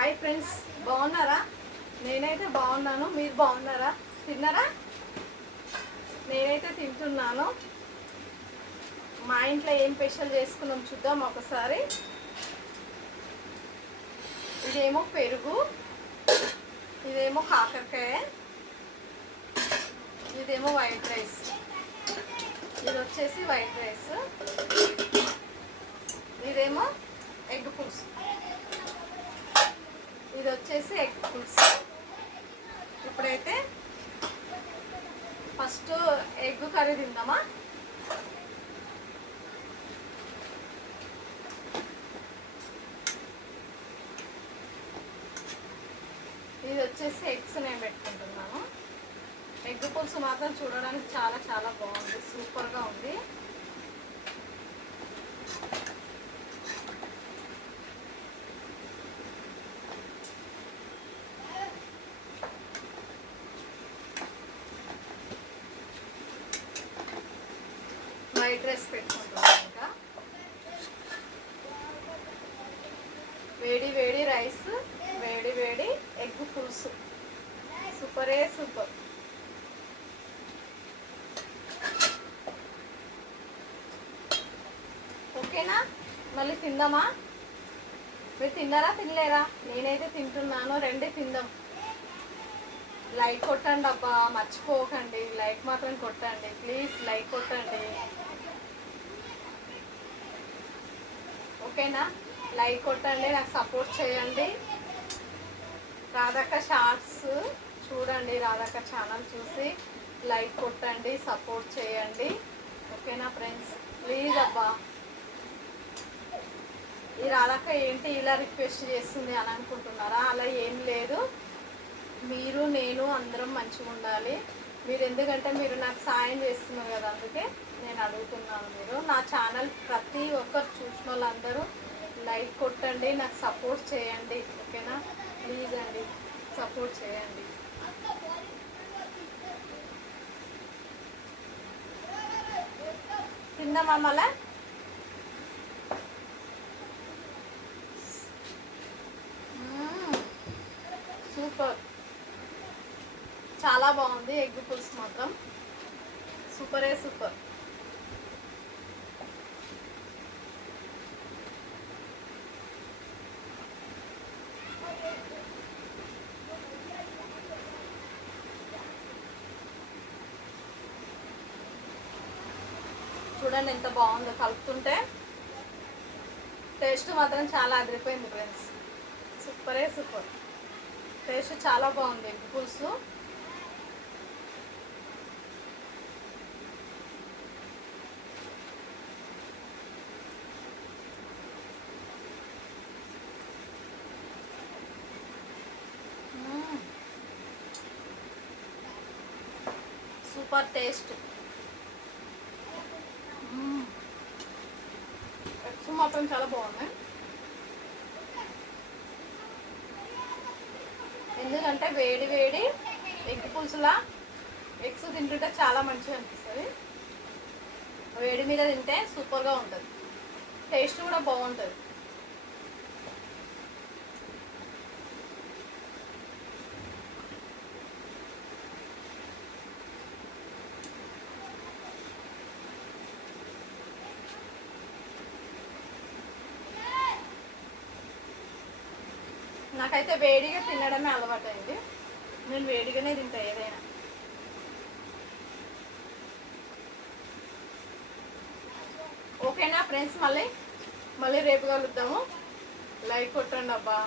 Hi friends, బాగున్నారా? నేనైతే బాగున్నాను. మీరు బాగున్నారా? తిన్నారా? నేనైతే తింటున్నాను. మా ఇంట్లో ఏం స్పెషల్ చేసుకున్నాం చూద్దాం ఒకసారి. ఇదేమో పెరుగు, ఇదేమో కాకరకాయ, ఇదేమో వైట్ రైస్. ఇది వచ్చేసి వైట్ రైస్, ఇదేమో ఎగ్ పులుసు. ఇది వచ్చేసి ఎగ్ పులుసు. ఇప్పుడైతే ఫస్ట్ ఎగ్ కర్రీ తిందామా? ఇది వచ్చేసి ఎగ్స్ నేను పెట్టుకుంటున్నాను. ఎగ్ పులుసు మాత్రం చూడడానికి చాలా చాలా బాగుంది, సూపర్గా ఉంది. వైట్ రైస్ పెట్టుకుంటున్నాను. ఇంకా వేడి వేడి రైస్, వేడి వేడి ఎగ్ పులుసు, సూపరే సూపర్. ఓకేనా? మళ్ళీ తిందామా? మీరు తిన్నారా తినలేరా? నేనైతే తింటున్నాను. రెండే తిందాం. లైక్ కొట్టండి అబ్బా, మర్చిపోకండి. లైక్ మాత్రం కొట్టండి ప్లీజ్, లైక్ కొట్టండి. ఓకేనా? లైక్ కొట్టండి, నాకు సపోర్ట్ చేయండి. రాధక్క షార్ట్స్ చూడండి, రాధక్క ఛానల్ చూసి లైక్ కొట్టండి, సపోర్ట్ చేయండి. ఓకేనా ఫ్రెండ్స్? ప్లీజ్ అబ్బా. ఈ రాధక్క ఏంటి ఇలా రిక్వెస్ట్ చేస్తుంది అని అనుకుంటున్నారా? అలా ఏం లేదు. మీరు నేను అందరం మంచిగా ఉండాలి. మీరు ఎందుకంటే మీరు నాకు సాయం చేస్తున్నారు కదా, అందుకే నేను అడుగుతున్నాను. మీరు నా ఛానల్ ప్రతి ఒక్కరు చూసిన వాళ్ళందరూ లైక్ కొట్టండి, నాకు సపోర్ట్ చేయండి. ఓకేనా? ప్లీజ్ అండి, సపోర్ట్ చేయండి. తిందామా మళ్ళా? సూపర్, చాలా బాగుంది. ఎగ్ పులుసు మాత్రం సూపరే సూపర్. చూడండి ఎంత బాగుందో, కలుపుతుంటే టేస్ట్ మాత్రం చాలా అదిరిపోయింది ఫ్రెండ్స్. సూపరే సూపర్, టేస్ట్ చాలా బాగుంది ఎగ్ పులుసు. Super taste. ఎగ్స్ మాత్రం చాలా బాగున్నాయి. ఎందుకంటే వేడి వేడి ఎగ్ పులుసులా ఎగ్స్ తింటుంటే చాలా మంచిగా అనిపిస్తుంది. వేడి మీద తింటే సూపర్గా ఉంటుంది, టేస్ట్ కూడా బాగుంటుంది. నాకైతే వేడిగా తినడమే అలవాటైంది. నేను వేడిగానే తింటా ఏదైనా. ఓకేనా ఫ్రెండ్స్? మళ్ళీ రేపు కలుద్దాము. లైక్ కొట్టండి అబ్బా,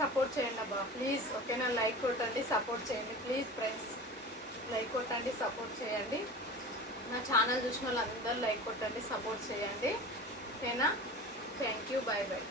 సపోర్ట్ చేయండి అబ్బా ప్లీజ్. ఓకేనా? లైక్ కొట్టండి, సపోర్ట్ చేయండి ప్లీజ్ ఫ్రెండ్స్. లైక్ కొట్టండి, సపోర్ట్ చేయండి. నా ఛానల్ చూసిన వాళ్ళందరూ లైక్ కొట్టండి, సపోర్ట్ చేయండి. ఓకేనా? Thank you, bye bye.